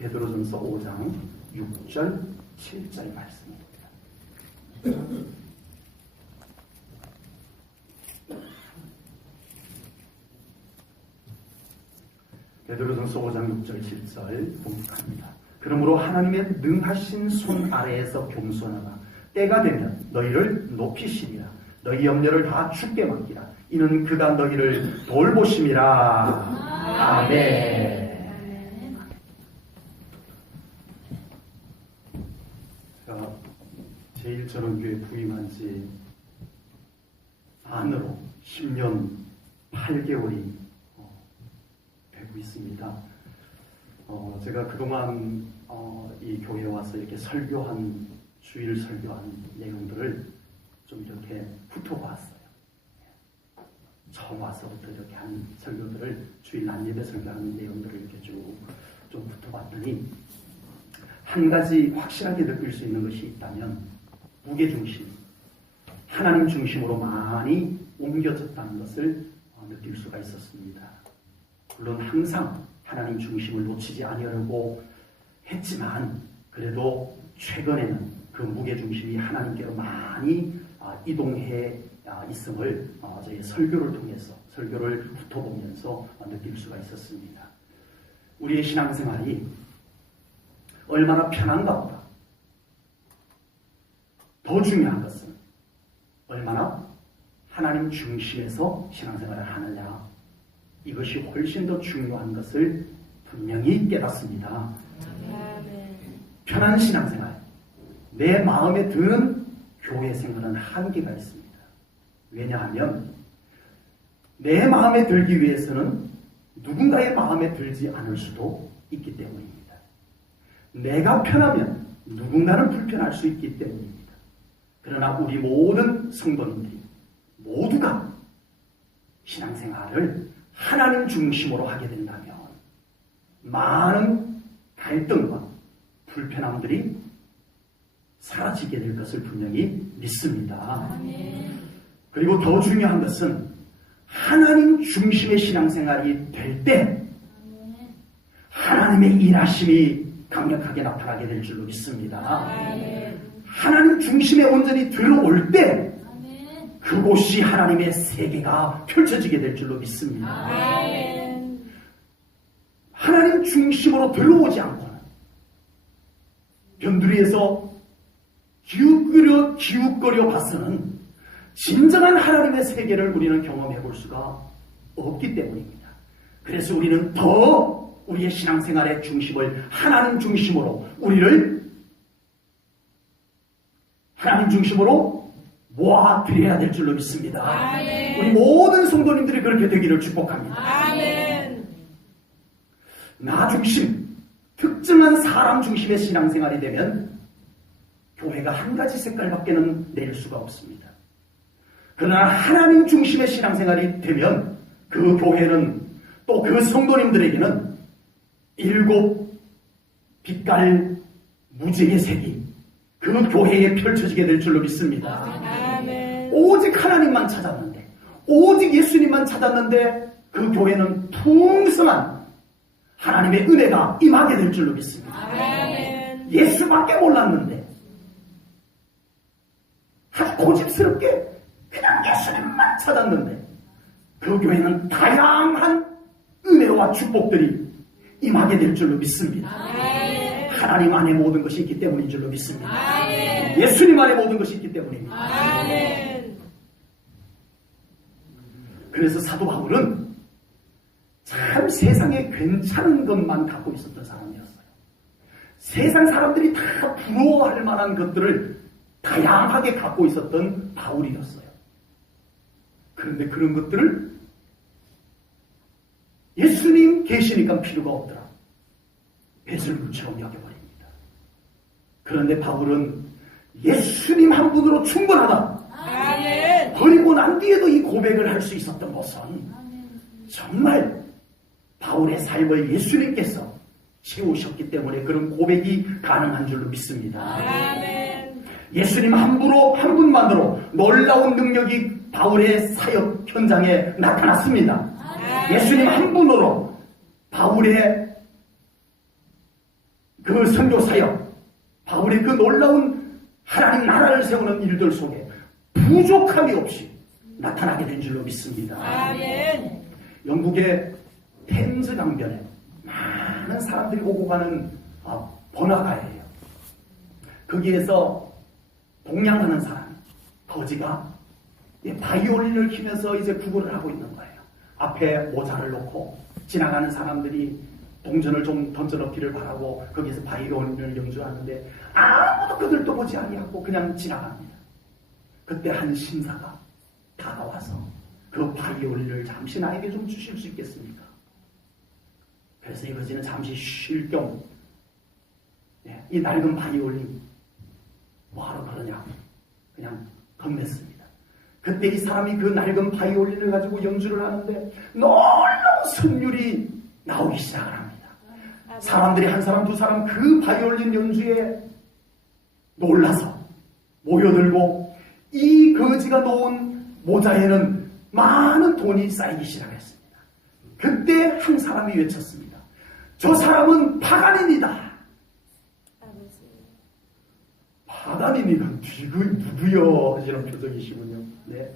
베드로전서 5장 6절 7절 말씀입니다. 베드로전서 5장 6절 7절 봉독합니다. 그러므로 하나님의 능하신 손 아래에서 겸손하라. 때가 되면 너희를 높이시리라. 너희 염려를 다 주께 맡기라. 이는 그가 너희를 돌보심이라. 아멘. 제가 제1전원교회 부임한 지 안으로 10년 8개월이 되고 있습니다. 제가 그동안 이 교회에 와서 이렇게 주일 설교한 내용들을 좀 이렇게 훑어봤어요. 처음 와서부터 이렇게 한 설교들을 주일 안예배 설교하는 내용들을 이렇게 좀 훑어봤더니 한 가지 확실하게 느낄 수 있는 것이 있다면 무게중심, 하나님 중심으로 많이 옮겨졌다는 것을 느낄 수가 있었습니다. 물론 항상 하나님 중심을 놓치지 않으려고 했지만 그래도 최근에는 그 무게중심이 하나님께로 많이 이동해 있음을 저희 설교를 통해서 설교를 훑어보면서 느낄 수가 있었습니다. 우리의 신앙생활이 얼마나 편한가 보다 더 중요한 것은 얼마나 하나님 중심에서 신앙생활을 하느냐, 이것이 훨씬 더 중요한 것을 분명히 깨닫습니다. 편한 신앙생활, 내 마음에 드는 교회 생활은 한계가 있습니다. 왜냐하면 내 마음에 들기 위해서는 누군가의 마음에 들지 않을 수도 있기 때문입니다. 내가 편하면 누군가는 불편할 수 있기 때문입니다. 그러나 우리 모든 성도님들이 모두가 신앙생활을 하나님 중심으로 하게 된다면 많은 갈등과 불편함들이 사라지게 될 것을 분명히 믿습니다. 그리고 더 중요한 것은 하나님 중심의 신앙생활이 될 때 하나님의 일하심이 강력하게 나타나게 될 줄로 믿습니다. 하나님 중심에 온전히 들어올 때 그곳이 하나님의 세계가 펼쳐지게 될 줄로 믿습니다. 하나님 중심으로 들어오지 않고는 변두리에서 기웃거려 봐서는 진정한 하나님의 세계를 우리는 경험해 볼 수가 없기 때문입니다. 그래서 우리는 더 우리의 신앙생활의 중심을 하나님 중심으로, 우리를 하나님 중심으로 모아드려야 될 줄로 믿습니다. 아멘. 우리 모든 성도님들이 그렇게 되기를 축복합니다. 아멘. 나 중심, 특정한 사람 중심의 신앙생활이 되면 교회가 한 가지 색깔밖에는 낼 수가 없습니다. 그러나 하나님 중심의 신앙생활이 되면 그 교회는 또 그 성도님들에게는 7 빛깔 무지의 색이 그 교회에 펼쳐지게 될 줄로 믿습니다. 아멘. 오직 하나님만 찾았는데, 오직 예수님만 찾았는데 그 교회는 풍성한 하나님의 은혜가 임하게 될 줄로 믿습니다. 아멘. 예수밖에 몰랐는데 아주 고집스럽게 그냥 예수님만 찾았는데 그 교회는 다양한 은혜와 축복들이 임하게 될 줄로 믿습니다. 아멘. 하나님 안에 모든 것이 있기 때문인 줄로 믿습니다. 아멘. 예수님 안에 모든 것이 있기 때문입니다. 아멘. 그래서 사도 바울은 참 세상에 괜찮은 것만 갖고 있었던 사람이었어요. 세상 사람들이 다 부러워할 만한 것들을 다양하게 갖고 있었던 바울이었어요. 그런데 그런 것들을 예수님 계시니까 필요가 없더라. 배설물처럼 여겨버립니다. 그런데 바울은 예수님 한 분으로 충분하다. 아멘. 버리고 난 뒤에도 이 고백을 할 수 있었던 것은 정말 바울의 삶을 예수님께서 채우셨기 때문에 그런 고백이 가능한 줄로 믿습니다. 아멘. 예수님 한 분만으로 놀라운 능력이 바울의 사역 현장에 나타났습니다. 예수님 한 분으로 바울의 그 선교 사역, 바울의 그 놀라운 하나님 나라를 세우는 일들 속에 부족함이 없이 나타나게 된 줄로 믿습니다. 아멘. 영국의 템즈 강변에 많은 사람들이 오고 가는 번화가예요. 거기에서 동양하는 사람, 거지가 바이올린을 키면서 이제 구걸을 하고 있는 거예요. 앞에 모자를 놓고 지나가는 사람들이 동전을 좀 던져넣기를 바라고 거기서 바이올린을 연주하는데 아무도 그들도 보지 아니하고 그냥 지나갑니다. 그때 한 신사가 다가와서 그 바이올린을 잠시 나에게 좀 주실 수 있겠습니까? 그래서 이 거지는 잠시 쉴 겸 이 낡은 바이올린 뭐하러 그러냐 그냥 건넸습니다. 그때 이 사람이 그 낡은 바이올린을 가지고 연주를 하는데 놀라운 선율이 나오기 시작을 합니다. 사람들이 한 사람 두 사람 그 바이올린 연주에 놀라서 모여들고 이 거지가 놓은 모자에는 많은 돈이 쌓이기 시작했습니다. 그때 한 사람이 외쳤습니다. 저 사람은 파간입니다. 파간입니다. 누구요? 하시는 표정이시군요. 네.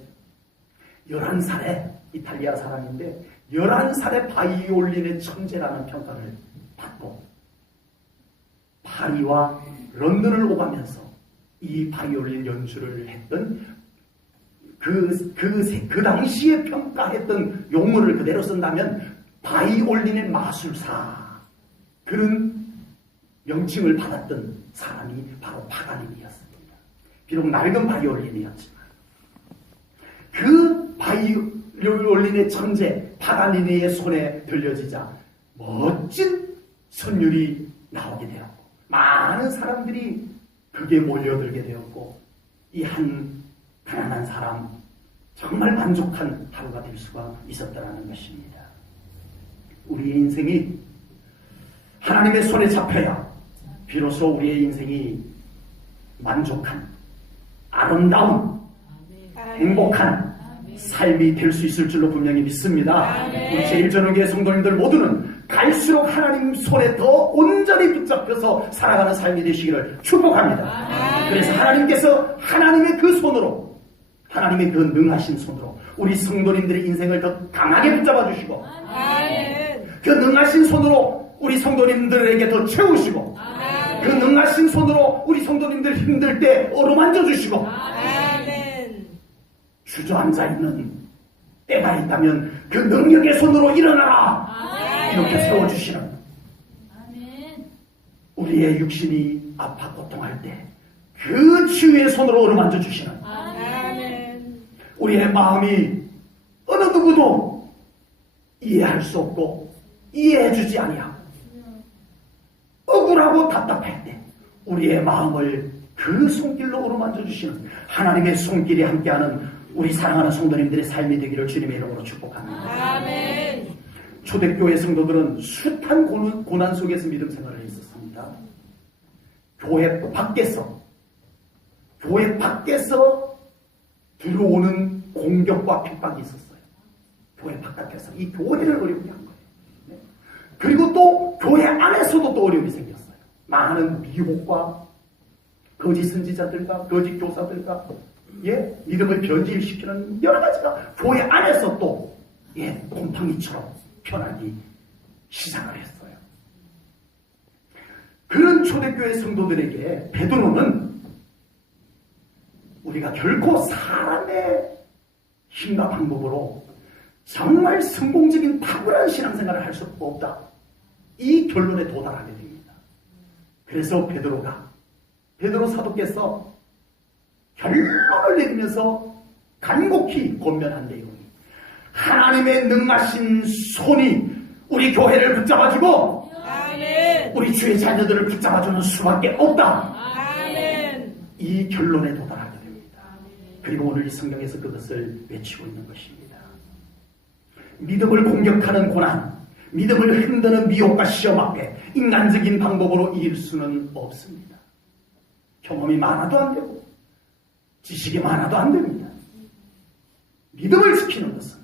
11살의 이탈리아 사람인데 11살의 바이올린의 천재라는 평가를 받고 파리와 런던을 오가면서 이 바이올린 연주를 했던 그 당시에 평가했던 용어를 그대로 쓴다면 바이올린의 마술사 그런 명칭을 받았던 사람이 바로 파가니니였습니다. 비록 낡은 바이올린이었지만 그 바이올린의 천재 파가니니의 손에 들려지자 멋진 선율이 나오게 되었고 많은 사람들이 그게 몰려들게 되었고 이 한 가난한 사람 정말 만족한 하루가 될 수가 있었다는 것입니다. 우리의 인생이 하나님의 손에 잡혀야 비로소 우리의 인생이 만족한 아름다운 행복한 삶이 될 수 있을 줄로 분명히 믿습니다. 우리 제1전원교회 성도님들 모두는 갈수록 하나님 손에 더 온전히 붙잡혀서 살아가는 삶이 되시기를 축복합니다. 그래서 하나님께서 하나님의 그 손으로 하나님의 그 능하신 손으로 우리 성도님들의 인생을 더 강하게 붙잡아 주시고 그 능하신 손으로 우리 성도님들에게 더 채우시고 그 능하신 손으로 우리 성도님들 힘들 때 어루만져 주시고 주저앉아 있는 때가 있다면 그 능력의 손으로 일어나라 이렇게 세워주시는 우리의 육신이 아파 고통할 때 그 치유의 손으로 어루만져 주시는 우리의 마음이 어느 누구도 이해할 수 없고 이해해주지 아니하고 억울하고 답답할 때 우리의 마음을 그 손길로 어루만져 주시는 하나님의 손길이 함께하는 우리 사랑하는 성도님들의 삶이 되기를 주님의 이름으로 축복합니다. 아멘. 초대교회 성도들은 숱한 고난 속에서 믿음 생활을 했었습니다. 교회 밖에서 들어오는 공격과 핍박이 있었어요. 교회 바깥에서 이 교회를 어렵게 한 거예요. 네. 그리고 또 교회 안에서도 또 어려움이 생겼어요. 많은 미혹과 거짓 선지자들과 거짓 교사들과 믿음을 변질시키는 여러 가지가 교회 안에서 또 곰팡이처럼 변하기 시작을 했어요. 그런 초대교회 성도들에게 베드로는 우리가 결코 사람의 힘과 방법으로 정말 성공적인 탁월한 신앙생활을 할 수 없다. 이 결론에 도달하게 됩니다. 그래서 베드로 사도께서 결론을 내리면서 간곡히 권면한 내용이 하나님의 능하신 손이 우리 교회를 붙잡아주고 우리 주의 자녀들을 붙잡아주는 수밖에 없다. 이 결론에 도달하게 됩니다. 그리고 오늘 이 성경에서 그것을 외치고 있는 것입니다. 믿음을 공격하는 고난, 믿음을 흔드는 미혹과 시험 앞에 인간적인 방법으로 이길 수는 없습니다. 경험이 많아도 안 되고 지식이 많아도 안 됩니다. 믿음을 지키는 것은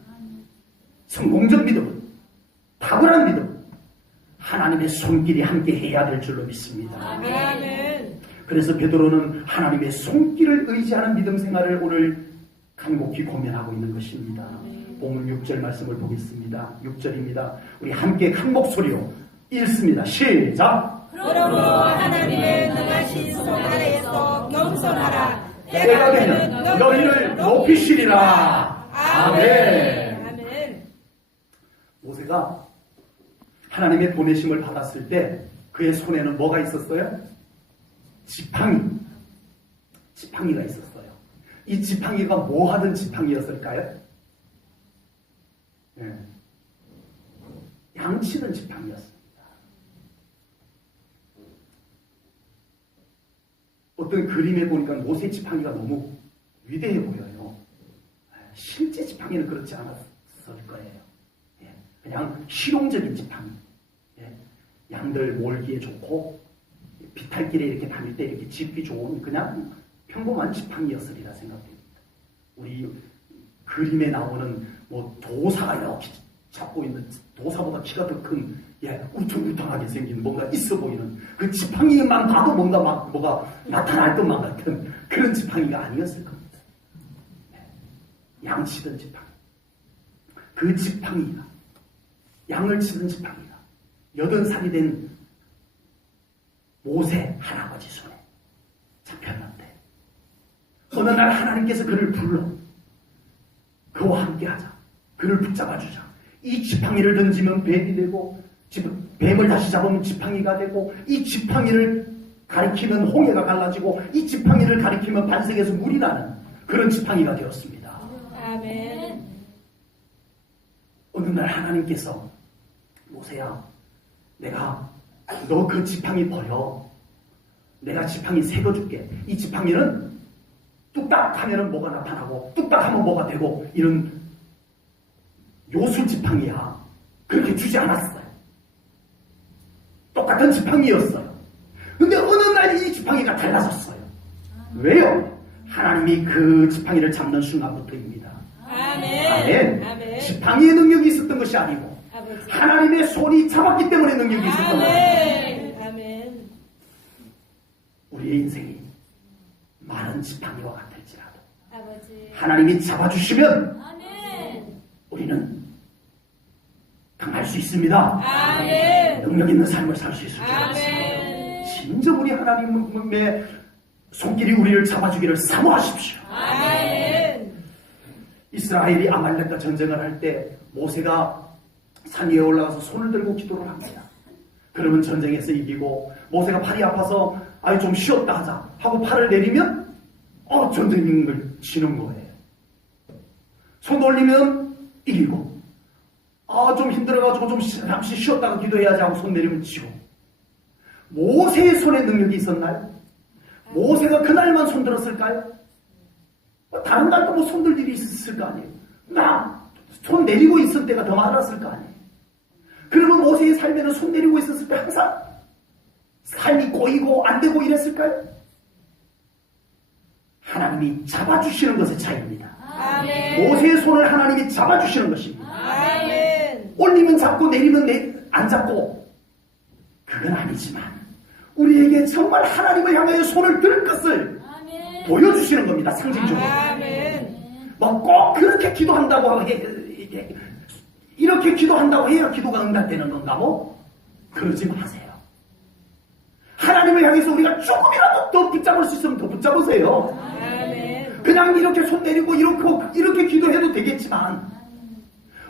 성공적 믿음은 탁월한 믿음, 하나님의 손길이 함께 해야 될 줄로 믿습니다. 아멘. 그래서 베드로는 하나님의 손길을 의지하는 믿음 생활을 오늘 간곡히 고민하고 있는 것입니다. 본문 6절 말씀을 보겠습니다. 6절입니다. 우리 함께 한 목소리로 읽습니다. 시작! 그러므로 하나님의 능하신 손 아래에서 겸손하라. 때가 되면 너희를 높이시리라. 아멘. 아멘. 모세가 하나님의 보내심을 받았을 때 그의 손에는 뭐가 있었어요? 지팡이가 있었어요. 이 지팡이가 뭐 하던 지팡이였을까요? 네. 양치던 지팡이였습니다. 어떤 그림에 보니까 모세 지팡이가 너무 위대해 보여요. 실제 지팡이는 그렇지 않았을 거예요. 그냥 실용적인 지팡이. 양들 몰기에 좋고 비탈길에 이렇게 다닐 때 이렇게 짚기 좋은 그냥 평범한 지팡이였으리라 생각됩니다. 우리 그림에 나오는 뭐 도사가 이렇게 잡고 있는 도사보다 키가 더 큰 우퉁우퉁하게 생긴 뭔가 있어 보이는 그 지팡이만 봐도 뭔가 뭐가 나타날 것만 같은 그런 지팡이가 아니었을 겁니다. 양치던 지팡이. 그 지팡이가 양을 치던 지팡이가 80살이 된 모세 할아버지 손에 잡혔는데 어느 날 하나님께서 그를 불러 그와 함께하자. 그를 붙잡아주자. 이 지팡이를 던지면 뱀이 되고 뱀을 다시 잡으면 지팡이가 되고 이 지팡이를 가리키면 홍해가 갈라지고 이 지팡이를 가리키면 반석에서 물이 나는 그런 지팡이가 되었습니다. 아멘. 어느 날 하나님께서 모세야 내가 너 그 지팡이 버려. 내가 지팡이 새겨줄게. 이 지팡이는 뚝딱 하면은 뭐가 나타나고 뚝딱 하면 뭐가 되고 이런 요술 지팡이야. 그렇게 주지 않았어요. 똑같은 지팡이였어요. 근데 어느 날 이 지팡이가 달라졌어요. 왜요? 하나님이 그 지팡이를 잡는 순간부터입니다. 아멘. 아멘. 지팡이의 능력이 있었던 것이 아니고 아버지. 하나님의 손이 잡았기 때문에 능력이 있었던 거예요. 아멘. 아멘. 우리의 인생이 많은 지팡이와 같을지라도 아버지. 하나님이 잡아주시면 아멘. 우리는 강할 수 있습니다. 아멘. 능력 있는 삶을 살 수 있을 줄 알았습니다. 아멘. 진정 우리 하나님의 손길이 우리를 잡아주기를 사모하십시오. 아멘. 이스라엘이 아말렉과 전쟁을 할 때 모세가 산 위에 올라가서 손을 들고 기도를 합니다. 그러면 전쟁에서 이기고 모세가 팔이 아파서 좀 쉬었다 하자 하고 팔을 내리면 전쟁을 지는 거예요. 손 올리면 이기고 좀 힘들어가지고 좀 잠시 쉬었다가 기도해야지 하고 손 내리면 지고. 모세의 손에 능력이 있었나요? 모세가 그날만 손 들었을까요? 다른 날도 뭐 손들 일이 있었을 거 아니에요. 손 내리고 있을 때가 더 많았을 거 아니에요. 그러면 모세의 삶에는 손 내리고 있었을 때 항상 삶이 꼬이고 안 되고 이랬을까요? 하나님이 잡아주시는 것의 차이입니다. 아멘. 모세의 손을 하나님이 잡아주시는 것입니다. 아멘. 올리면 잡고 내리면 안 잡고 그건 아니지만 우리에게 정말 하나님을 향하여 손을 들 것을 아멘. 보여주시는 겁니다. 상징적으로. 아멘. 꼭 그렇게 기도한다고 이렇게 기도한다고 해야 기도가 응답되는 건가 뭐? 그러지 마세요. 하나님을 향해서 우리가 조금이라도 더 붙잡을 수 있으면 더 붙잡으세요. 아멘. 그냥 이렇게 손 내리고 이렇게 기도해도 되겠지만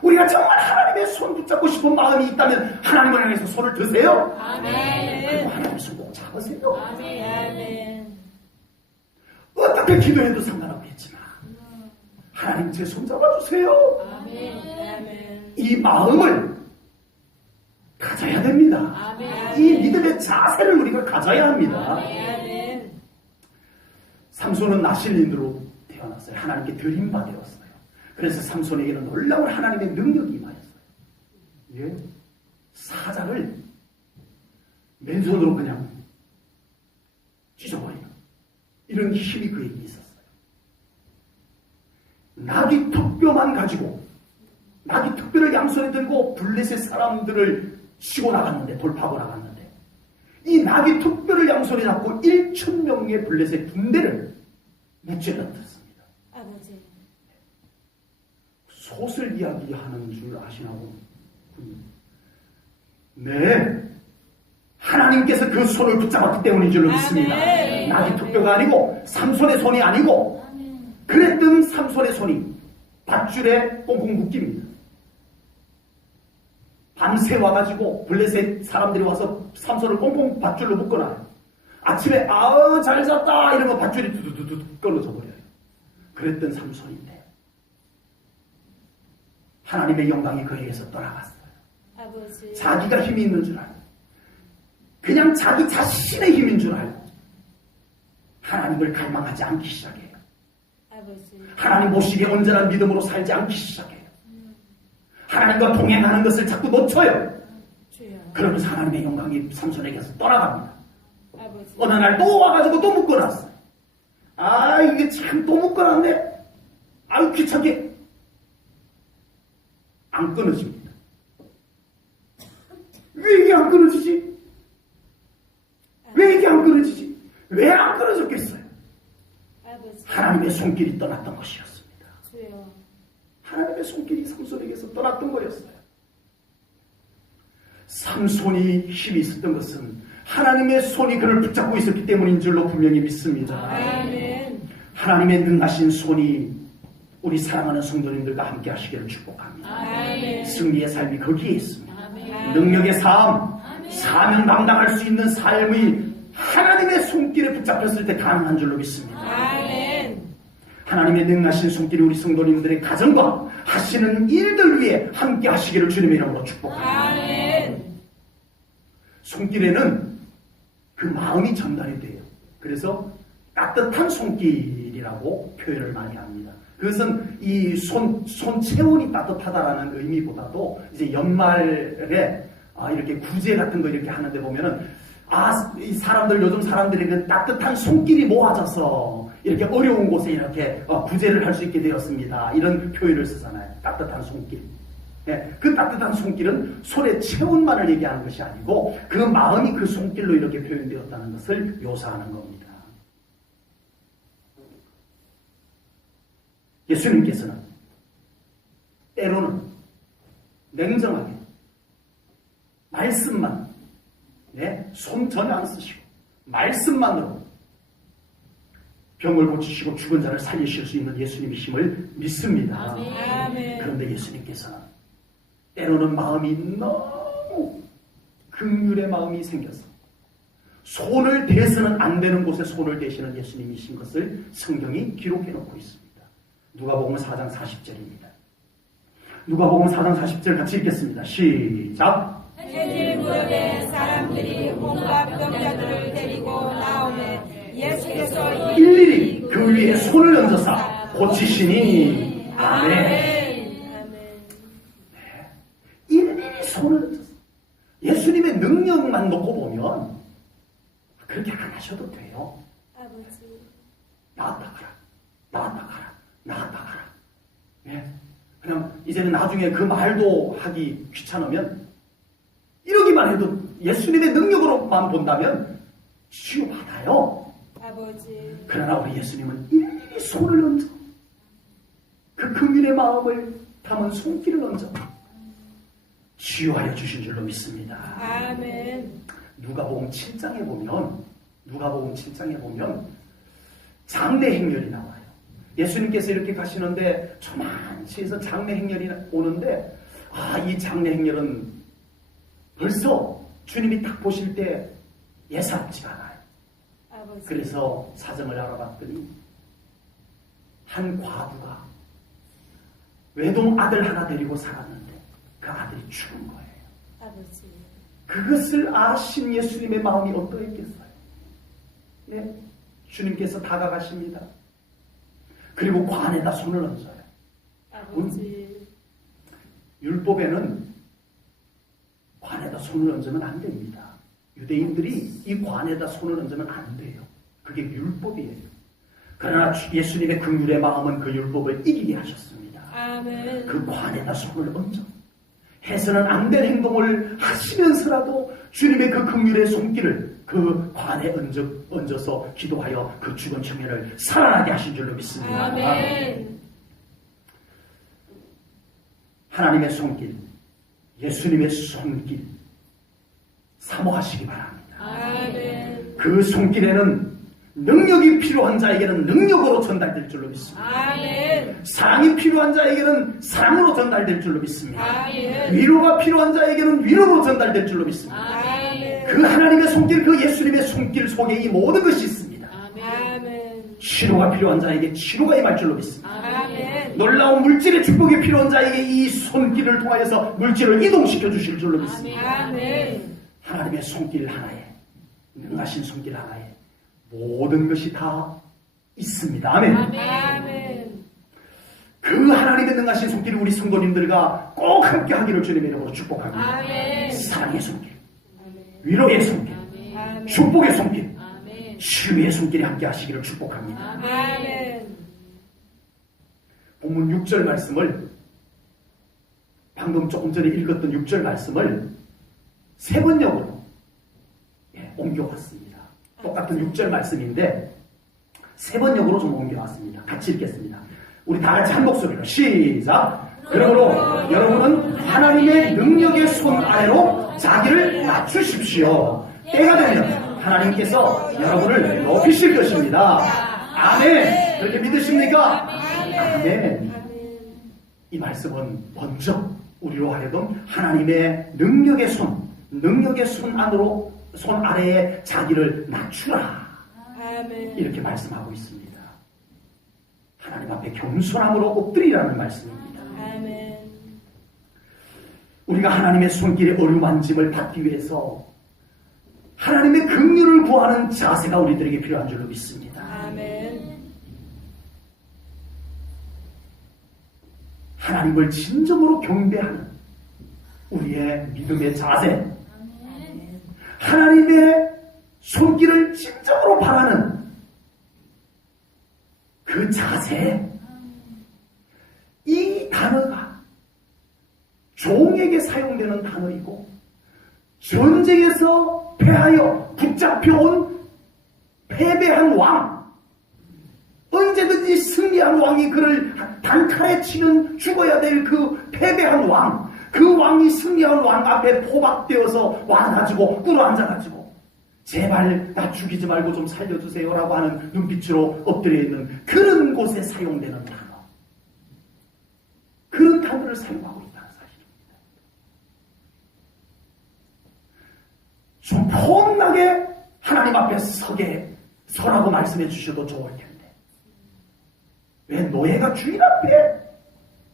우리가 정말 하나님의 손 붙잡고 싶은 마음이 있다면 하나님을 향해서 손을 드세요. 아멘. 그리고 하나님의 손 꼭 잡으세요. 아멘. 어떻게 기도해도 상관없겠지만 하나님 제 손 잡아주세요. 아멘. 이 마음을 가져야 됩니다. 아멘. 이 믿음의 자세를 우리가 가져야 합니다. 아멘. 삼손은 나실린으로 태어났어요. 하나님께 들임받았어요. 그래서 삼손에게는 놀라운 하나님의 능력이 임하였어요. 사자를 맨손으로 그냥 찢어버리는 이런 힘이 그에게 있었어요. 나귀 턱뼈만 가지고 나귀 턱뼈를 양손에 들고 블레셋 사람들을 치고 나갔는데, 돌파하고 나갔는데, 이 나귀 특별을 양손에 잡고 1,000명의 블레셋 군대를 무찌르셨습니다. 아버지. 솥을 이야기하는 줄 아시나요? 네. 하나님께서 그 손을 붙잡았기 때문인 줄로 믿습니다. 나귀 특별가 아니고 삼손의 손이 아니고 그랬던 삼손의 손이 밧줄에 꽁꽁 묶입니다. 밤새 와가지고 블레셋 사람들이 와서 삼손을 꽁꽁 밧줄로 묶어놔요. 아침에 잘 잤다 이러면 밧줄이 두두두두 끊어져 버려요. 그랬던 삼손인데 하나님의 영광이 그에게서 떠나갔어요. 아버지. 자기가 힘이 있는 줄 알고 그냥 자기 자신의 힘인 줄 알고 하나님을 갈망하지 않기 시작해요. 아버지. 하나님 모시기에 온전한 믿음으로 살지 않기 시작해요. 하나님과 동행하는 것을 자꾸 놓쳐요. 주여. 그러면서 하나님의 영광이 삼손에게서 떠나갑니다. 아버지. 어느 날 또 와가지고 또 묶어놨어요. 이게 참 또 묶어놨네. 귀찮게. 안 끊어집니다. 왜 이게 안 끊어지지? 왜 이게 안 끊어지지? 왜 안 끊어졌겠어요? 아버지. 하나님의 손길이 떠났던 것이었습니다. 주여. 하나님의 손길이 삼손에게서 떠났던 거였어요. 삼손이 힘이 있었던 것은 하나님의 손이 그를 붙잡고 있었기 때문인 줄로 분명히 믿습니다. 아멘. 하나님의 능하신 손이 우리 사랑하는 성도님들과 함께 하시기를 축복합니다. 아멘. 승리의 삶이 거기에 있습니다. 아멘. 능력의 삶, 사명 감당할 수 있는 삶이 하나님의 손길에 붙잡혔을 때 가능한 줄로 믿습니다. 아멘. 하나님의 능하신 손길이 우리 성도님들의 가정과 하시는 일들 위해 함께 하시기를 주님의 이름으로 축복합니다. 아멘. 손길에는 그 마음이 전달이 돼요. 그래서 따뜻한 손길이라고 표현을 많이 합니다. 그것은 이 손체온이 따뜻하다라는 의미보다도 이제 연말에 이렇게 구제 같은 거 이렇게 하는데 보면은 이 사람들, 요즘 사람들이 그 따뜻한 손길이 모아져서 이렇게 어려운 곳에 이렇게 구제를 할 수 있게 되었습니다. 이런 표현을 쓰잖아요. 따뜻한 손길. 네, 그 따뜻한 손길은 손의 체온만을 얘기하는 것이 아니고 그 마음이 그 손길로 이렇게 표현되었다는 것을 묘사하는 겁니다. 예수님께서는 때로는 냉정하게 말씀만, 손 전혀 안 쓰시고 말씀만으로 병을 고치시고 죽은 자를 살리실 수 있는 예수님이심을 믿습니다. 아멘. 그런데 예수님께서는 때로는 마음이 너무 긍휼의 마음이 생겨서 손을 대서는 안 되는 곳에 손을 대시는 예수님이신 것을 성경이 기록해 놓고 있습니다. 누가복음 4장 40절입니다. 누가복음 4장 40절 같이 읽겠습니다. 시작. 해질무렵에 사람들이 온갖 병자들을 데리고 나오매 예수께서 일일이 그 위에 손을 얹어서 고치시니 아멘. 아멘. 일일이 손을 얹어서 예수님의 능력만 놓고 보면 그렇게 안 하셔도 돼요. 아버지. 나왔다 가라, 나왔다 가라, 나왔다 가라. 그냥 이제는 나중에 그 말도 하기 귀찮으면 이러기만 해도 예수님의 능력으로만 본다면 치유받아요. 아버지. 그러나 우리 예수님은 일일이 손을 얹어 그 긍휼의 마음을 담은 손길을 얹어 치유하여 주신 줄로 믿습니다. 아멘. 누가복음 7장에 보면 장례 행렬이 나와요. 예수님께서 이렇게 가시는데 조만치에서 장례 행렬이 오는데 이 장례 행렬은 벌써 주님이 딱 보실 때 예사롭지가 않아요. 아버지. 그래서 사정을 알아봤더니 한 과부가 외동 아들 하나 데리고 살았는데 그 아들이 죽은 거예요. 아버지. 그것을 아신 예수님의 마음이 어떠했겠어요? 주님께서 다가가십니다. 그리고 관에다 손을 얹어요. 아버지. 율법에는 관에다 손을 얹으면 안 됩니다. 유대인들이 이 관에다 손을 얹으면 안 돼요. 그게 율법이에요. 그러나 예수님의 긍휼의 마음은 그 율법을 이기게 하셨습니다. 아멘. 그 관에다 손을 얹어 해서는 안 될 행동을 하시면서라도 주님의 그 긍휼의 손길을 그 관에 얹어서 기도하여 그 죽은 청년을 살아나게 하신 줄로 믿습니다. 아멘. 하나님의 손길, 예수님의 손길 사모하시기 바랍니다. 아멘. 그 손길에는 능력이 필요한 자에게는 능력으로 전달될 줄로 믿습니다. 아멘. 사랑이 필요한 자에게는 사랑으로 전달될 줄로 믿습니다. 아멘. 위로가 필요한 자에게는 위로로 전달될 줄로 믿습니다. 아멘. 그 하나님의 손길, 그 예수님의 손길 속에 이 모든 것이 있습니다. 아멘. 치료가 필요한 자에게 치료가 임할 줄로 믿습니다. 아멘. 놀라운 물질의 축복이 필요한 자에게 이 손길을 통하여서 물질을 이동시켜 주실 줄로 믿습니다. 아멘. 하나님의 손길 하나에, 능하신 손길 하나에 모든 것이 다 있습니다. 아멘. 아멘. 그 하나님의 능하신 손길을 우리 성도님들과 꼭 함께 하기를 주님의 이름으로 축복합니다. 아멘. 사랑의 손길, 위로의 손길, 아멘. 축복의 손길, 아멘. 치유의 손길이 함께 하시기를 축복합니다. 아멘. 본문 6절 말씀을 방금 조금 전에 읽었던 6절 말씀을 세 번역으로 옮겨왔습니다. 똑같은 6절 말씀인데 세 번역으로 좀 옮겨왔습니다. 같이 읽겠습니다. 우리 다 같이 한 목소리로 시작! 그러므로 여러분은 하나님의 능력의 손 아래로 자기를 낮추십시오. 때가 되면 하나님께서 여러분을 높이실 것입니다. 아멘. 그렇게 믿으십니까? 아멘. 이 말씀은 먼저 우리로 하여금 하나님의 능력의 손 안으로, 손 아래에 자기를 낮추라. 아멘. 이렇게 말씀하고 있습니다. 하나님 앞에 겸손함으로 엎드리라는 말씀입니다. 아멘. 우리가 하나님의 손길에 어루만짐을 받기 위해서 하나님의 긍휼을 구하는 자세가 우리들에게 필요한 줄로 믿습니다. 아멘. 하나님을 진정으로 경배하는 우리의 믿음의 자세, 하나님의 손길을 진정으로 바라는 그 자세, 이 단어가 종에게 사용되는 단어이고 전쟁에서 패하여 붙잡혀온 패배한 왕, 언제든지 승리한 왕이 그를 단칼에 치면 죽어야 될 그 패배한 왕, 그 왕이 승리한 왕 앞에 포박되어서 와가지고 꿇어앉아가지고 제발 나 죽이지 말고 좀 살려주세요라고 하는 눈빛으로 엎드려 있는 그런 곳에 사용되는 단어, 그런 단어를 사용하고 있다는 사실입니다. 좀 폼나게 하나님 앞에 서라고 말씀해 주셔도 좋을 텐데 왜 노예가 주인 앞에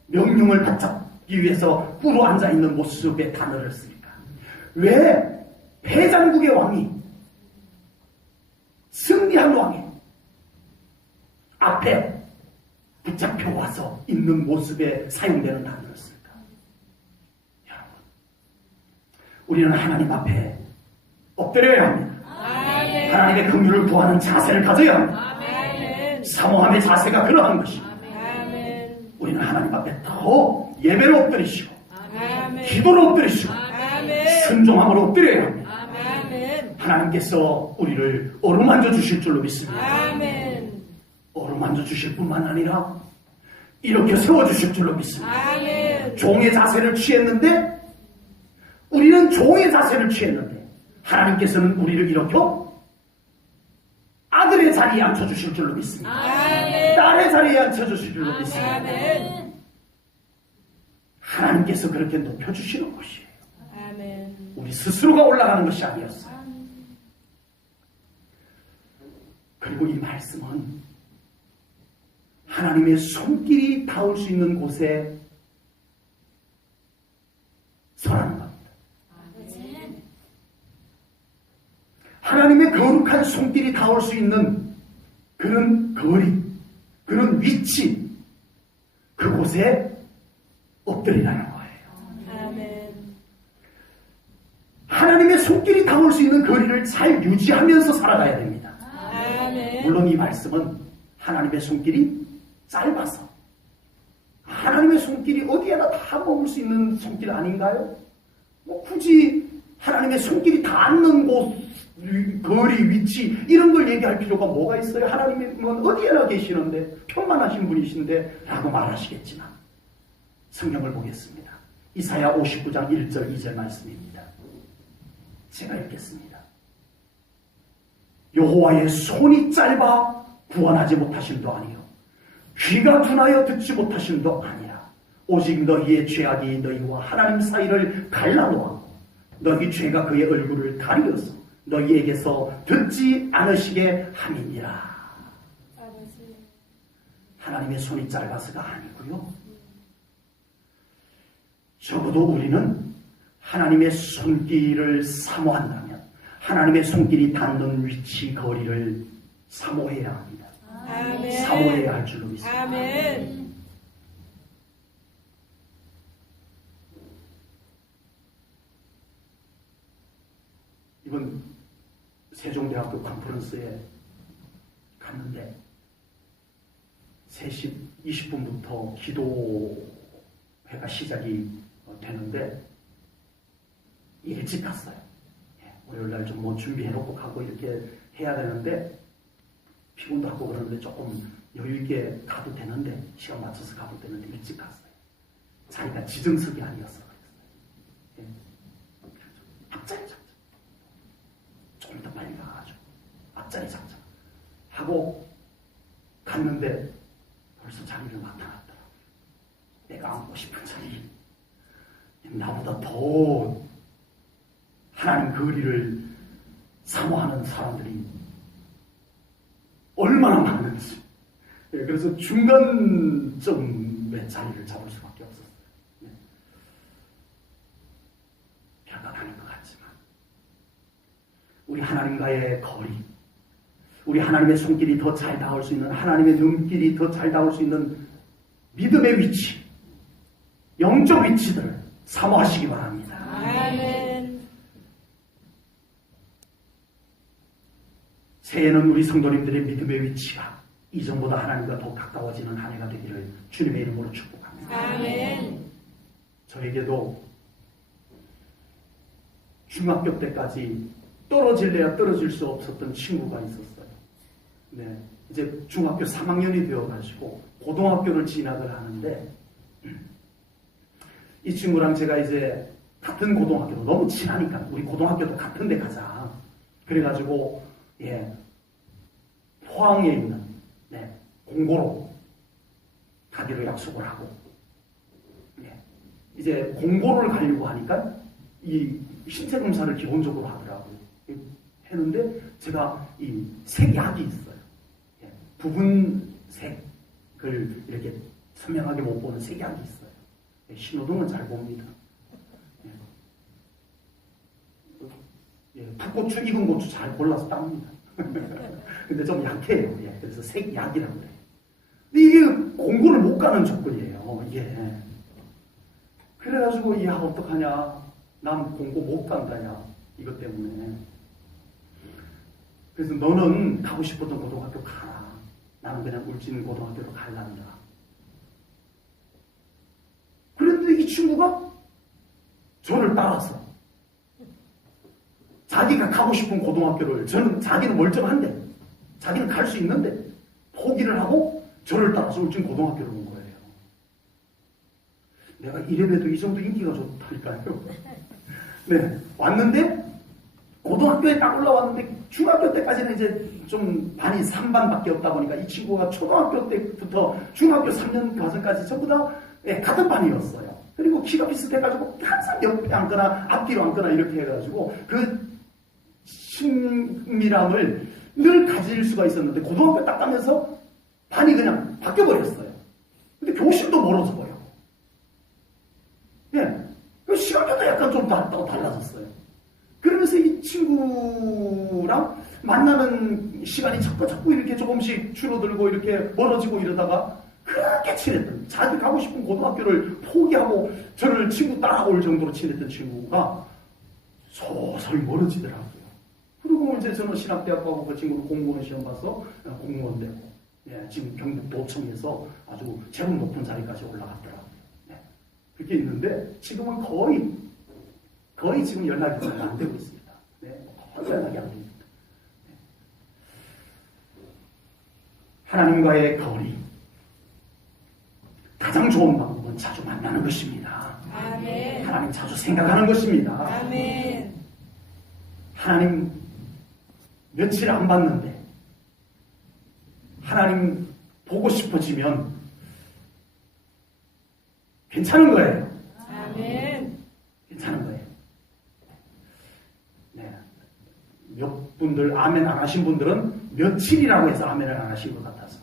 명령을 붙잡기 위해서 꿇어 앉아있는 모습의 단어를 쓸까? 왜 패장국의 왕이, 승리한 왕이 앞에 붙잡혀 와서 있는 모습에 사용되는 단어를 쓸까? 여러분, 우리는 하나님 앞에 엎드려야 합니다. 아멘. 하나님의 긍휼을 구하는 자세를 가져야 합니다. 아멘. 사모함의 자세가 그러한 것입니다. 아멘. 우리는 하나님 앞에 더 예배로 엎드리시고 아멘. 기도로 엎드리시고 아멘. 순종함으로 엎드려야 합니다. 아멘. 하나님께서 우리를 어루만져 주실 줄로 믿습니다. 아멘. 어루만져 주실 뿐만 아니라 이렇게 세워주실 줄로 믿습니다. 아멘. 종의 자세를 취했는데, 우리는 종의 자세를 취했는데 하나님께서는 우리를 일으켜 아들의 자리에 앉혀주실 줄로 믿습니다. 아멘. 딸의 자리에 앉혀주실 줄로 믿습니다. 아멘. 하나님께서 그렇게 높여주시는 것이에요. 아멘. 우리 스스로가 올라가는 것이 아니었어요. 그리고 이 말씀은 하나님의 손길이 닿을 수 있는 곳에 서라는 겁니다. 하나님의 거룩한 손길이 닿을 수 있는 그런 거리, 그런 위치, 그곳에 엎드리라는 거예요. 아멘. 하나님의 손길이 닿을 수 있는 거리를 잘 유지하면서 살아가야 됩니다. 아멘. 물론 이 말씀은 하나님의 손길이 짧아서 하나님의 손길이 어디에나 다 머물 수 있는 손길 아닌가요? 뭐 굳이 하나님의 손길이 닿는 곳, 거리, 위치 이런 걸 얘기할 필요가 뭐가 있어요? 하나님은 어디에나 계시는데 평안하신 분이신데 라고 말하시겠지만 성경을 보겠습니다. 이사야 59장 1절 2절 말씀입니다. 제가 읽겠습니다. 여호와의 손이 짧아 구원하지 못하심도 아니요 귀가 둔하여 듣지 못하심도 아니라 오직 너희의 죄악이 너희와 하나님 사이를 갈라놓았고 너희 죄가 그의 얼굴을 가리어서 너희에게서 듣지 않으시게 함이니라. 하나님의 손이 짧아서가 아니고요. 적어도 우리는 하나님의 손길을 사모한다면 하나님의 손길이 닿는 위치, 거리를 사모해야 합니다. 아멘. 사모해야 할 줄로 믿습니다. 아멘. 이번 세종대학교 컨퍼런스에 갔는데 3시 20분부터 기도회가 시작이 되는데 일찍 갔어요. 월요일날 좀 뭐 준비해놓고 가고 이렇게 해야 되는데 피곤도 하고 그러는데 조금 여유있게 가도 되는데 시간 맞춰서 가도 되는데 일찍 갔어요. 자기가 지정석이 아니었어. 앞자리 잡자. 조금 더 빨리 가가지고 앞자리 잡자 하고 갔는데 벌써 자리를 맡아놨더라. 내가 앉고 싶은 자리. 나보다 더 하나님 거리를 사모하는 사람들이 얼마나 많은지. 그래서 중간점의 자리를 잡을 수밖에 없었어요. 별거 아닌 것 같지만 우리 하나님과의 거리, 우리 하나님의 손길이 더 잘 닿을 수 있는, 하나님의 눈길이 더 잘 닿을 수 있는 믿음의 위치, 영적 위치들을 사모하시기 바랍니다. 아멘. 새해는 우리 성도님들의 믿음의 위치가 이전보다 하나님과 더 가까워지는 한 해가 되기를 주님의 이름으로 축복합니다. 아멘. 저에게도 중학교 때까지 떨어질래야 떨어질 수 없었던 친구가 있었어요. 네, 이제 중학교 3학년이 되어가지고 고등학교를 진학을 하는데 이 친구랑 제가 이제 같은 고등학교로 너무 친하니까 우리 고등학교도 같은 데 가자. 그래가지고 포항에 있는 공고로 가기로 약속을 하고 이제 공고를 가려고 하니까 이 신체 검사를 기본적으로 하더라고요. 했는데 제가 이 색약이 있어요. 부분색을 이렇게 선명하게 못 보는 색약이 있어요. 신호등은 잘 봅니다. 풋고추, 익은 고추 잘 골라서 땁니다. 근데 좀 약해요. 그래서 색약이라고 그래요. 근데 이게 공고를 못 가는 조건이에요. 이게. 그래가지고 야 어떡하냐. 난 공고 못 간다냐. 이것 때문에. 그래서 너는 가고 싶었던 고등학교 가라. 나는 그냥 울진 고등학교로 갈란다. 그런데 이 친구가 저를 따라서 자기가 가고 싶은 고등학교를 자기는 멀쩡한데 자기는 갈 수 있는데 포기를 하고 저를 따라서 울진 고등학교로 온 거예요. 내가 이래봬도 이 정도 인기가 좋다니까요. 네, 왔는데 고등학교에 딱 올라왔는데 중학교 때까지는 이제 좀 반이 3반밖에 없다 보니까 이 친구가 초등학교 때부터 중학교 3년 과정까지 전부 다 같은 반이었어요. 그리고 키가 비슷해가지고 항상 옆에 앉거나 앞뒤로 앉거나 이렇게 해가지고 그 친밀함을 늘 가질 수가 있었는데 고등학교 딱 가면서 반이 그냥 바뀌어버렸어요. 근데 교실도 멀어져요. 그 시간표도 약간 좀 달라졌어요. 그러면서 이 친구랑 만나는 시간이 자꾸 이렇게 조금씩 줄어들고 이렇게 멀어지고 이러다가 그렇게 친했던, 자기 가고 싶은 고등학교를 포기하고 저를 친구 따라올 정도로 친했던 친구가 서서히 멀어지더라고요. 그리고 이제 저는 신학대학 가고 그 친구는 공무원 시험 봐서 공무원 되고 예, 지금 경북도청에서 아주 제법 높은 자리까지 올라갔더라고요. 예, 그렇게 있는데 지금은 거의 지금 연락이 잘 안 되고 있습니다. 네, 거의 연락이 안 됩니다. 네. 하나님과의 거리 가장 좋은 방법은 자주 만나는 것입니다. 아멘. 하나님 자주 생각하는 것입니다. 아멘. 하나님 며칠 안 봤는데 하나님 보고 싶어지면 괜찮은 거예요. 아멘. 괜찮은 거예요. 네. 몇 분들 아멘 안 하신 분들은 며칠이라고 해서 아멘을 안 하신 것 같아서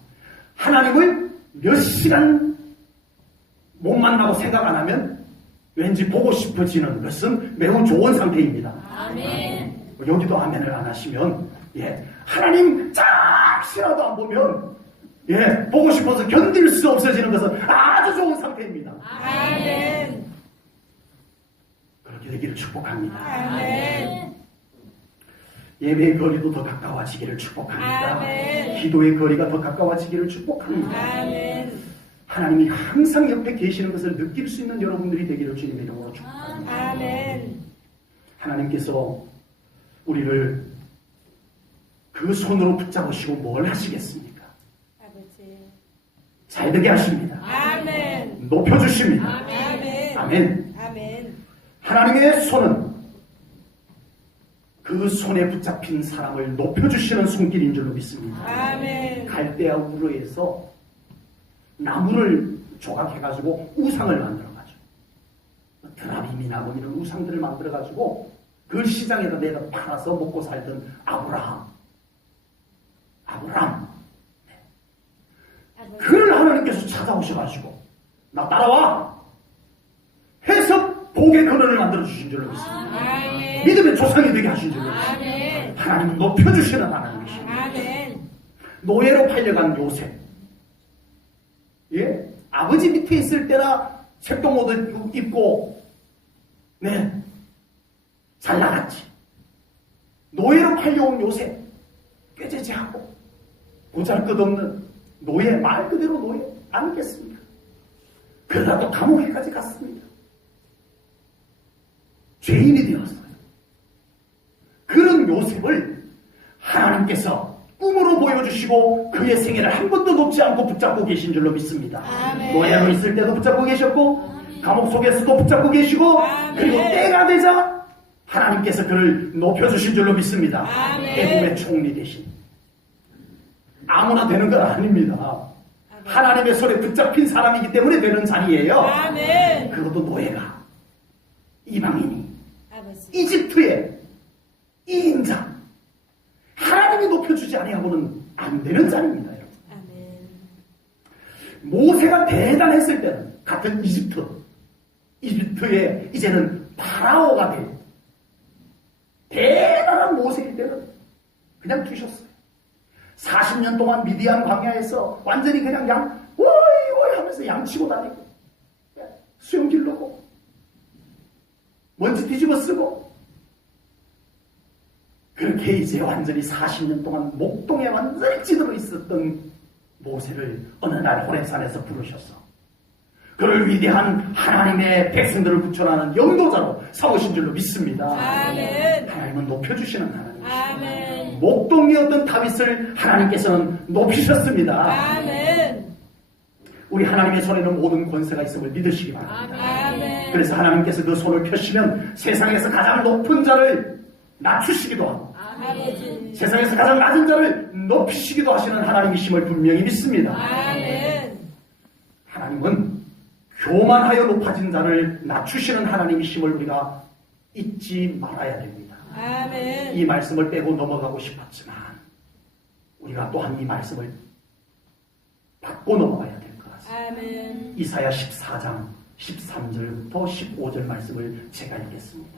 하나님을 몇 시간 못 만나고 생각 안 하면 왠지 보고 싶어지는 것은 매우 좋은 상태입니다. 아멘. 여기도 아멘을 안 하시면 하나님 짝이라도 안 보면 보고 싶어서 견딜 수 없어지는 것은 아주 좋은 상태입니다. 아멘. 그렇게 되기를 축복합니다. 아멘. 예배의 거리도 더 가까워지기를 축복합니다. 아멘. 기도의 거리가 더 가까워지기를 축복합니다. 아멘. 하나님이 항상 옆에 계시는 것을 느낄 수 있는 여러분들이 되기를 주님의 이름으로 축복합니다. 아멘. 하나님께서 우리를 그 손으로 붙잡으시고 뭘 하시겠습니까? 아버지. 잘 되게 하십니다. 아멘. 높여주십니다. 아멘. 아멘. 아멘. 하나님의 손은 그 손에 붙잡힌 사람을 높여주시는 손길인 줄로 믿습니다. 아멘. 갈대아 우르에서 나무를 조각해가지고 우상을 만들어가지고 드라빔이나 뭐 이런 우상들을 만들어가지고 그 시장에다 내다 팔아서 먹고 살던 아브라함. 그를 하나님께서 찾아오셔가지고 나 따라와 해서 복의 근원을 만들어주신 줄로 믿습니다. 아멘. 믿음의 조상이 되게 하신 줄로 믿습니다. 아멘. 하나님은 높여주시는 하나님이십니다. 아멘. 노예로 팔려간 요셉. 아버지 밑에 있을 때나 색동옷을 입고 잘 나갔지. 노예로 팔려온 요셉 꾀죄죄하고 보잘것없는 노예, 말 그대로 노예 아니겠습니까? 그러다 또 감옥에까지 갔습니다. 죄인이 되었어요. 그런 요셉을 하나님께서 꿈으로 보여주시고 그의 생애를 한 번도 놓지 않고 붙잡고 계신 줄로 믿습니다. 아멘. 노예로 있을 때도 붙잡고 계셨고 감옥 속에서도 붙잡고 계시고 아멘. 그리고 때가 되자 하나님께서 그를 높여주신 줄로 믿습니다. 아멘. 애국의 총리 대신 아무나 되는 건 아닙니다. 하나님의 손에 붙잡힌 사람이기 때문에 되는 자리예요. 아멘. 그것도 노예가 이방인이 아버지. 이집트의 2인자 하나님이 높여주지 아니하고는 안 되는 자리입니다. 여러분. 아멘. 모세가 대단했을 때는 같은 이집트의 이제는 파라오가 될 대단한 모세일 때는 그냥 두셨어요. 40년 동안 미디안 광야에서 완전히 그냥 오이 하면서 양치고 다니고 수염 길르고 먼지 뒤집어 쓰고 그렇게 이제 완전히 40년 동안 목동에 완전히 찌들어 있었던 모세를 어느 날 호렙산에서 부르셔서 그를 위대한 하나님의 백성들을 구출하는 영도자로 삼으신 줄로 믿습니다. 아멘. 하나님은 높여주시는 하나님이십니다. 아멘. 목동이었던 다윗을 하나님께서는 높이셨습니다. 아멘. 우리 하나님의 손에는 모든 권세가 있음을 믿으시기 바랍니다. 아멘. 그래서 하나님께서 그 손을 펴시면 세상에서 가장 높은 자를 낮추시기도 하고 아버지. 세상에서 가장 낮은 자를 높이시기도 하시는 하나님이심을 분명히 믿습니다. 아멘. 하나님은 교만하여 높아진 자를 낮추시는 하나님이심을 우리가 잊지 말아야 됩니다. 아멘. 이 말씀을 빼고 넘어가고 싶었지만 우리가 또한 이 말씀을 받고 넘어가야 될 것 같습니다. 아멘. 이사야 14장 13절부터 15절 말씀을 제가 읽겠습니다.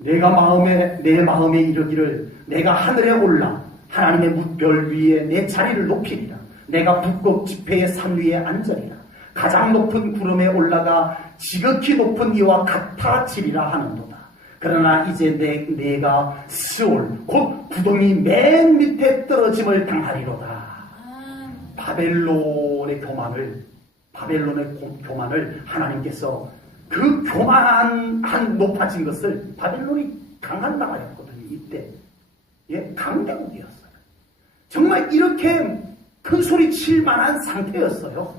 내 마음에 이르기를 내가 하늘에 올라 하나님의 뭇별 위에 내 자리를 높이리라. 내가 북극 지폐의 산 위에 앉으리라. 가장 높은 구름에 올라가 지극히 높은 이와 같아지리라 하는도다. 그러나 이제 내가 스올 곧 구덩이 맨 밑에 떨어짐을 당하리로다. 바벨론의 교만을 하나님께서 그 교만한 높아진 것을 바벨론이 강한 나라였거든요. 이때 강대국이었어요. 정말 이렇게 큰 소리 칠 만한 상태였어요.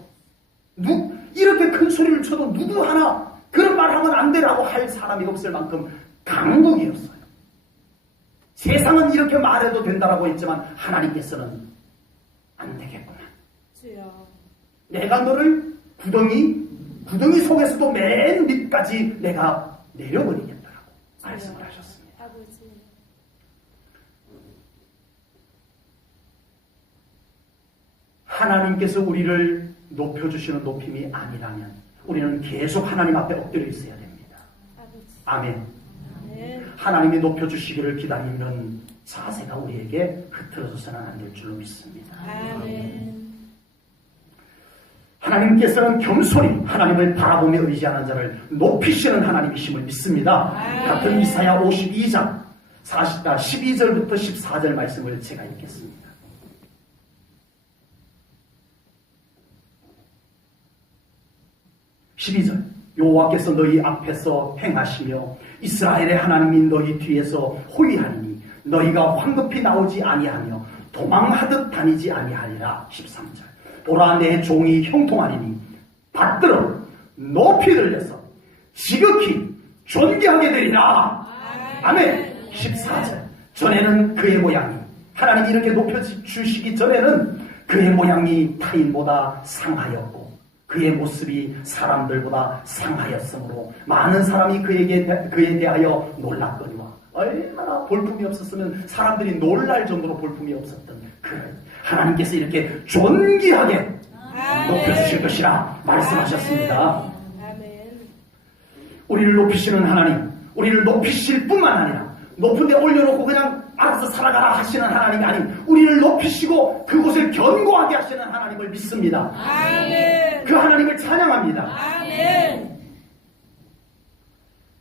이렇게 큰 소리를 쳐도 누구 하나 그런 말 하면 안 되라고 할 사람이 없을 만큼 강국이었어요. 세상은 이렇게 말해도 된다라고 했지만 하나님께서는 안 되겠구나. 주여. 내가 너를 구덩이 속에서도 맨 밑까지 내가 내려버리겠다라고 말씀을 하셨습니다. 아버지. 하나님께서 우리를 높여주시는 높임이 아니라면 우리는 계속 하나님 앞에 엎드려 있어야 됩니다. 아버지. 아멘. 아멘. 하나님이 높여주시기를 기다리는 자세가 우리에게 흐트러져서는 안 될 줄로 믿습니다. 아멘. 하나님께서는 겸손히 하나님을 바라보며 의지하는 자를 높이시는 하나님이심을 믿습니다. 같은 이사야 52장 12절부터 14절 말씀을 제가 읽겠습니다. 12절 여호와께서 너희 앞에서 행하시며 이스라엘의 하나님이 너희 뒤에서 호위하리니 너희가 황급히 나오지 아니하며 도망하듯 다니지 아니하리라. 13절 보라 내 종이 형통하리니 받들어 높이 들려서 지극히 존귀하게 되리라. 아멘. 14절 전에는 그의 모양이 하나님이 이렇게 높여주시기 전에는 그의 모양이 타인보다 상하였고 그의 모습이 사람들보다 상하였으므로 많은 사람이 그에 대하여 놀랐거니와 얼마나 볼품이 없었으면 사람들이 놀랄 정도로 볼품이 없었던 그를 하나님께서 이렇게 존귀하게 높여주실 것이라 말씀하셨습니다. 우리를 높이시는 하나님, 우리를 높이실 뿐만 아니라 높은 데 올려놓고 그냥 알아서 살아가라 하시는 하나님이 아닌 우리를 높이시고 그곳을 견고하게 하시는 하나님을 믿습니다. 아멘. 그 하나님을 찬양합니다. 아멘.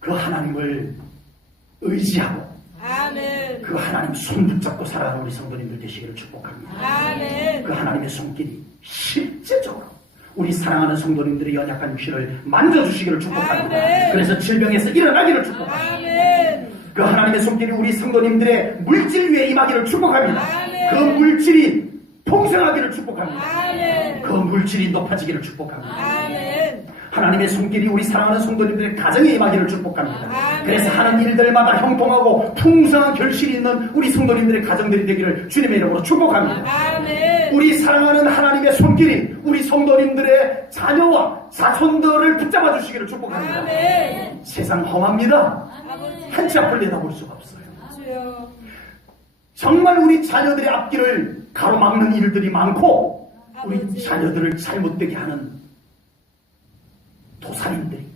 그 하나님을 의지하고 아멘. 그 하나님 손 붙잡고 살아가는 우리 성도님들 되시기를 축복합니다. 아멘. 그 하나님의 손길이 실제적으로 우리 사랑하는 성도님들의 연약한 육신을 만져주시기를 축복합니다. 아멘. 그래서 질병에서 일어나기를 축복합니다. 아멘. 그 하나님의 손길이 우리 성도님들의 물질 위에 임하기를 축복합니다. 아멘. 그 물질이 풍성하기를 축복합니다. 아멘. 그 물질이 높아지기를 축복합니다. 아멘. 하나님의 손길이 우리 사랑하는 성도님들의 가정에 임하기를 축복합니다. 아멘. 그래서 하는 일들마다 형통하고 풍성한 결실이 있는 우리 성도님들의 가정들이 되기를 주님의 이름으로 축복합니다. 아멘. 우리 사랑하는 하나님의 손길이 우리 성도님들의 자녀와 자손들을 붙잡아 주시기를 축복합니다. 아멘. 세상 험합니다. 아버지. 한치 앞을 내다볼 수가 없어요. 주여. 정말 우리 자녀들의 앞길을 가로막는 일들이 많고 우리 아버지. 자녀들을 잘못되게 하는 도살인들이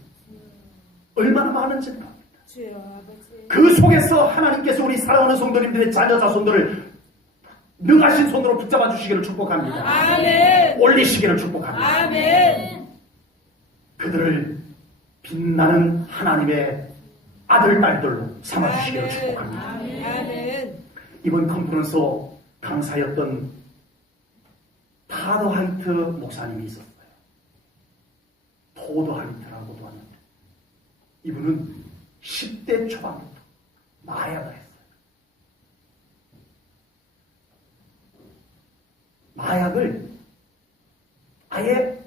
얼마나 많은지 모릅니다. 주여 아버지. 그 속에서 하나님께서 우리 사랑하는 성도님들의 자녀 자손들을 능하신 손으로 붙잡아 주시기를 축복합니다. 아멘. 올리시기를 축복합니다. 아멘. 그들을 빛나는 하나님의 아들 딸들로 삼아 주시기를 축복합니다. 아멘. 이번 컨퍼런스 강사였던 타더 하이트 목사님이 있었어요. 토더 하이트라고도 하는데 이분은 10대 초반부터 마약을 했어요. 마약을 아예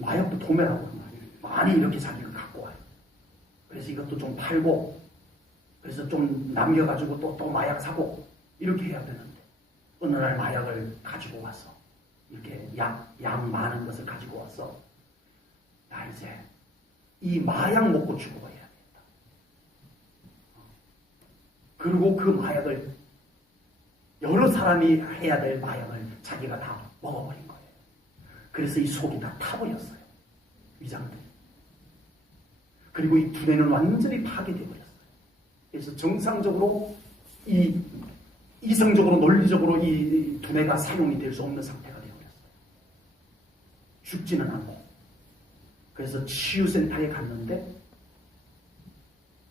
마약도 도매라고 말이에요. 많이 이렇게 자기가 갖고 와요. 그래서 이것도 좀 팔고 그래서 좀 남겨가지고 또 마약 사고 이렇게 해야 되는데 어느 날 마약을 가지고 와서 이렇게 양 많은 것을 가지고 와서 나 이제 이 마약 먹고 죽어야겠다. 그리고 그 마약을 여러 사람이 해야 될 마약을 자기가 다 먹어버린 거예요. 그래서 이 속이 다 타버렸어요. 위장들이. 그리고 이 두뇌는 완전히 파괴되어 버렸어요. 그래서 정상적으로 이성적으로 논리적으로 이 두뇌가 사용이 될 수 없는 상태가 되어버렸어요. 죽지는 않고 그래서 치유센터에 갔는데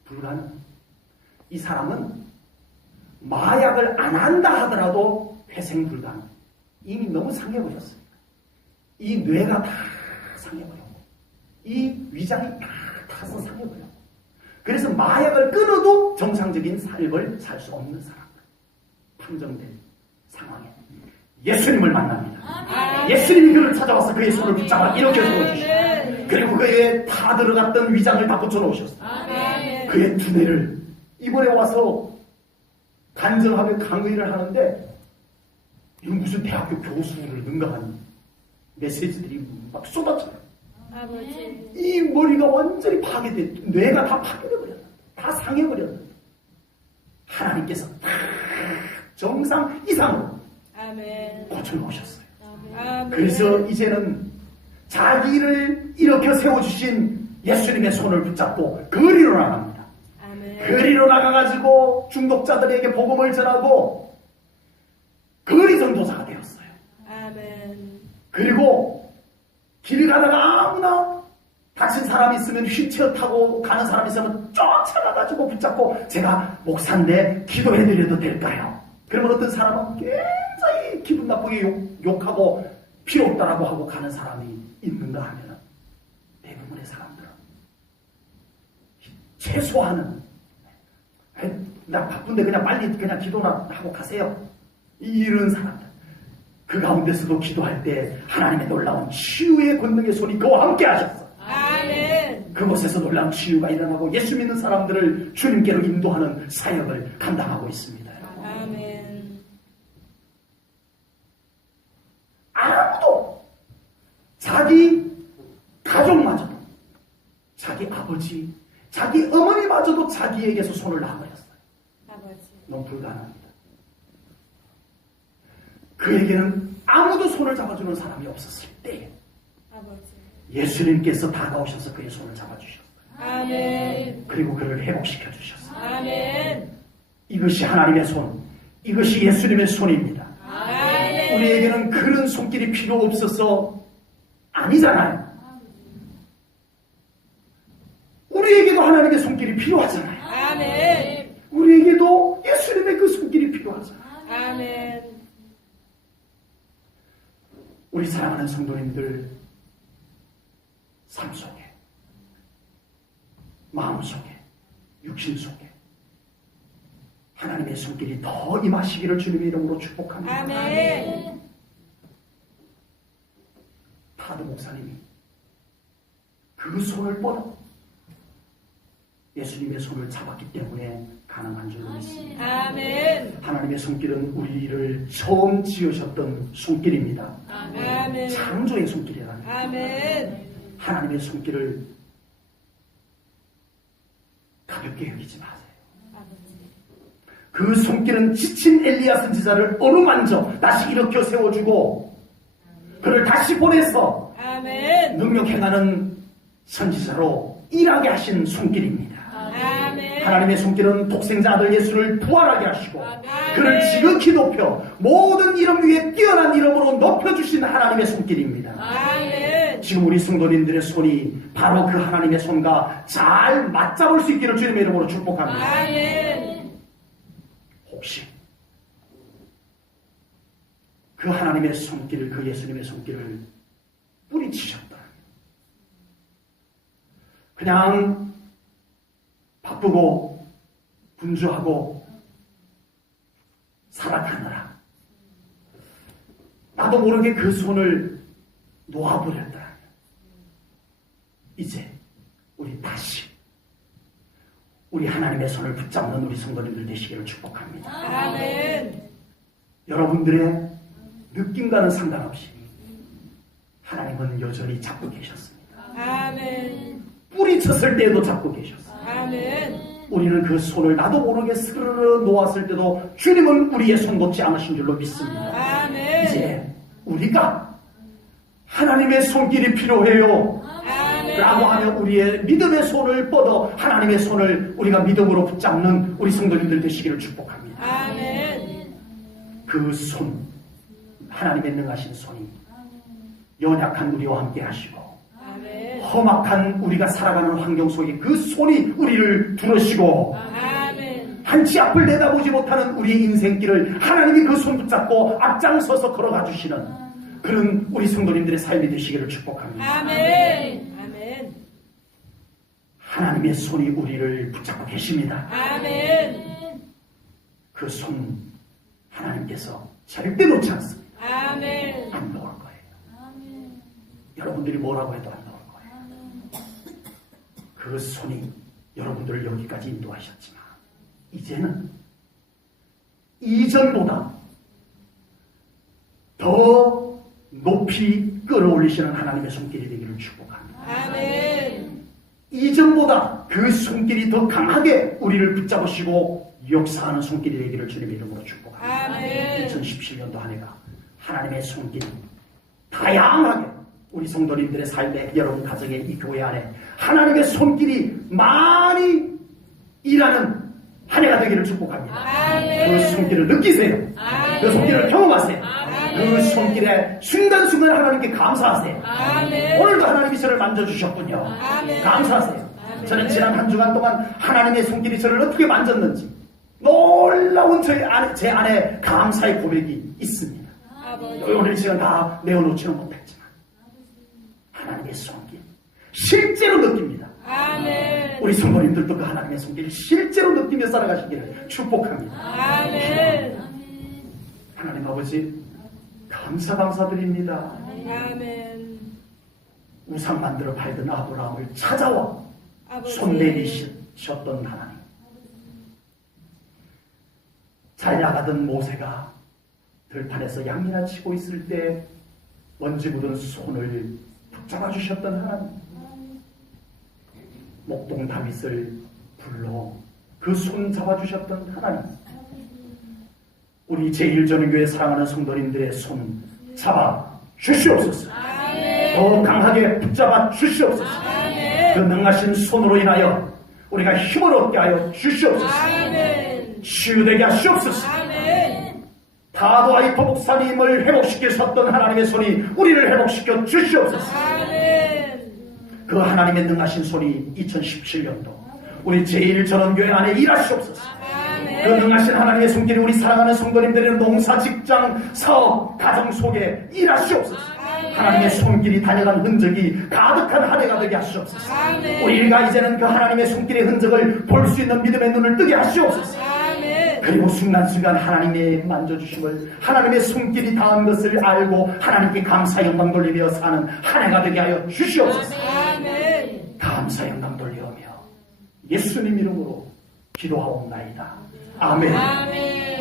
불가능. 이 사람은 마약을 안 한다 하더라도 회생 불가능. 이미 너무 상해버렸어요. 이 뇌가 다 상해버렸고 이 위장이 다 타서 상해버렸고 그래서 마약을 끊어도 정상적인 삶을 살 수 없는 사람. 판정된 상황에 예수님을 만납니다. 예수님이 그를 찾아와서 그의 손을 붙잡아 이렇게 세워주시고 그리고 그의 다 들어갔던 위장을 다 고쳐놓으셨어요. 그의 두뇌를 이번에 와서 간증하며 강의를 하는데 이건 무슨 대학교 교수를 능가한 메시지들이 막 쏟아져요. 아버지. 이 머리가 완전히 파괴돼 뇌가 다 파괴돼버렸다. 다 상해버렸다. 하나님께서 다 정상 이상으로 아멘. 고쳐놓으셨어요. 아멘. 그래서 이제는 자기를 일으켜 세워주신 예수님의 손을 붙잡고 거리로 나갑니다. 아멘. 거리로 나가가지고 중독자들에게 복음을 전하고 거리 전도사가 되었어요. 아멘. 그리고 길 가다가 아무나 다친 사람이 있으면 휠체어 타고 가는 사람이 있으면 쫓아가가지고 붙잡고 제가 목사인데 기도해드려도 될까요? 그러면 어떤 사람은 굉장히 기분 나쁘게 욕하고 필요 없다라고 하고 가는 사람이 있는가 하면 대부분의 사람들은 최소한은 나 바쁜데 그냥 빨리 그냥 기도나 하고 가세요. 이런 사람들. 그 가운데서도 기도할 때 하나님의 놀라운 치유의 권능의 손이 그와 함께 하셨어. 아멘. 그곳에서 놀라운 치유가 일어나고 예수 믿는 사람들을 주님께로 인도하는 사역을 감당하고 있습니다. 아멘. 아무도 자기 가족마저도 자기 아버지, 자기 어머니마저도 자기에게서 손을 놔버렸어요. 아버지. 너무 불가능합니다. 그에게는 아무도 손을 잡아주는 사람이 없었을 때 아버지. 예수님께서 다가오셔서 그의 손을 잡아주셨어요. 아멘. 그리고 그를 회복시켜 주셨어요. 아멘. 이것이 하나님의 손, 이것이 예수님의 손입니다. 아멘. 우리에게는 그런 손길이 필요 없어서 아니잖아요. 우리에게도 하나님의 손길이 필요하잖아요. 아멘. 우리에게도 예수님의 그 손길이 필요하잖아요. 아멘. 우리 사랑하는 성도님들 삶 속에, 마음 속에, 육신 속에 하나님의 손길이 더 임하시기를 주님의 이름으로 축복합니다. 아멘. 타드 목사님이 그 손을 뻗어 예수님의 손을 잡았기 때문에 가능한 줄로 믿습니다. 아멘. 하나님의 손길은 우리를 처음 지으셨던 손길입니다. 아멘. 창조의 손길이라는 거예요. 아멘. 하나님의 손길을 가볍게 여기지 마세요. 그 손길은 지친 엘리야 선지자를 어루만져 다시 일으켜 세워주고 그를 다시 보내서 아멘. 능력 행하는 선지자로 일하게 하신 손길입니다. 아멘. 하나님의 손길은 독생자 아들 예수를 부활하게 하시고 아멘. 그를 지극히 높여 모든 이름 위에 뛰어난 이름으로 높여주신 하나님의 손길입니다. 아멘. 지금 우리 성도님들의 손이 바로 그 하나님의 손과 잘 맞잡을 수 있기를 주님의 이름으로 축복합니다. 아멘. 혹시 그 하나님의 손길을, 그 예수님의 손길을 뿌리치셨다. 그냥 바쁘고 분주하고 살아가느라 나도 모르게 그 손을 놓아버렸다. 이제 우리 다시 우리 하나님의 손을 붙잡는 우리 성도님들 되시기를 축복합니다. 아멘. 여러분들의 느낌과는 상관없이 하나님은 여전히 잡고 계셨습니다. 아멘. 뿌리쳤을 때에도 잡고 계셨어요. 아멘. 우리는 그 손을 나도 모르게 스르르 놓았을 때도 주님은 우리의 손 놓지 않으신 줄로 믿습니다. 아멘. 이제 우리가 하나님의 손길이 필요해요 아멘. 라고 하면 우리의 믿음의 손을 뻗어 하나님의 손을 우리가 믿음으로 붙잡는 우리 성도님들 되시기를 축복합니다. 아멘. 그 손, 하나님의 능하신 손이 연약한 우리와 함께 하시고 아멘. 험악한 우리가 살아가는 환경 속에 그 손이 우리를 들으시고 아멘. 한치 앞을 내다보지 못하는 우리의 인생길을 하나님이 그 손 붙잡고 앞장서서 걸어가 주시는 그런 우리 성도님들의 삶이 되시기를 축복합니다. 아멘. 아멘. 하나님의 손이 우리를 붙잡고 계십니다. 아멘. 그 손 하나님께서 절대 놓지 않습니다. 아멘. 안 놓을 거예요. 여러분들이 뭐라고 해도 안 놓을 거예요. 그 손이 여러분들을 여기까지 인도하셨지만 이제는 이전보다 더 높이 끌어올리시는 하나님의 손길이 되기를 축복합니다. 아멘. 이전보다 그 손길이 더 강하게 우리를 붙잡으시고 역사하는 손길이 되기를 주님의 이름으로 축복합니다. 아멘. 2017년도 한 해가 하나님의 손길이 다양하게 우리 성도님들의 삶에 여러분 가정의 이 교회 안에 하나님의 손길이 많이 일하는 한 해가 되기를 축복합니다. 아멘. 그 손길을 느끼세요. 아멘. 그 손길을 경험하세요. 아멘. 그 손길에 순간순간 하나님께 감사하세요. 아멘. 오늘도 하나님이 저를 만져주셨군요. 아멘. 감사하세요. 아멘. 저는 지난 한 주간 동안 하나님의 손길이 저를 어떻게 만졌는지 놀라운 제 안에 감사의 고백이 있습니다. 아버지. 오늘 시간 다 내어놓지는 못했지만 하나님의 손길 실제로 느낍니다. 아멘. 우리 성도님들도 그 하나님의 손길을 실제로 느끼며 살아가시기를 축복합니다. 아멘. 하나님 아버지 감사드립니다. 아멘. 우상 만들어 팔던 아브라함을 찾아와 아버지. 손 내리셨던 하나님. 잘 나가던 모세가 들판에서 양이나 치고 있을 때 먼지 묻은 손을 붙잡아 주셨던 하나님. 목동 다윗을 불러 그 손 잡아주셨던 하나님. 우리 제1전교회 사랑하는 성도님들의 손 잡아 주시옵소서. 아멘. 더 강하게 붙잡아 주시옵소서. 아멘. 그 능하신 손으로 인하여 우리가 힘을 얻게 하여 주시옵소서. 아멘. 치유되게 하시옵소서. 아멘. 다도아이터 목사님을 회복시키셨던 하나님의 손이 우리를 회복시켜 주시옵소서. 아멘. 그 하나님의 능하신 손이 2017년도 우리 제1전원교회 안에 일하시옵소서. 아멘. 그 능하신 하나님의 손길이 우리 사랑하는 성도님들의 농사, 직장, 사업, 가정 속에 일하시옵소서. 하나님의 손길이 다녀간 흔적이 가득한 한 해가 되게 하시옵소서. 아멘. 우리가 이제는 그 하나님의 손길의 흔적을 볼 수 있는 믿음의 눈을 뜨게 하시옵소서. 아멘. 그리고 순간순간 하나님의 만져주심을, 하나님의 손길이 닿은 것을 알고 하나님께 감사 영광 돌리며 사는 한 해가 되게 하여 주시옵소서. 아멘. 감사 영광 돌리오며 예수님 이름으로 기도하옵나이다. 아멘. 아멘.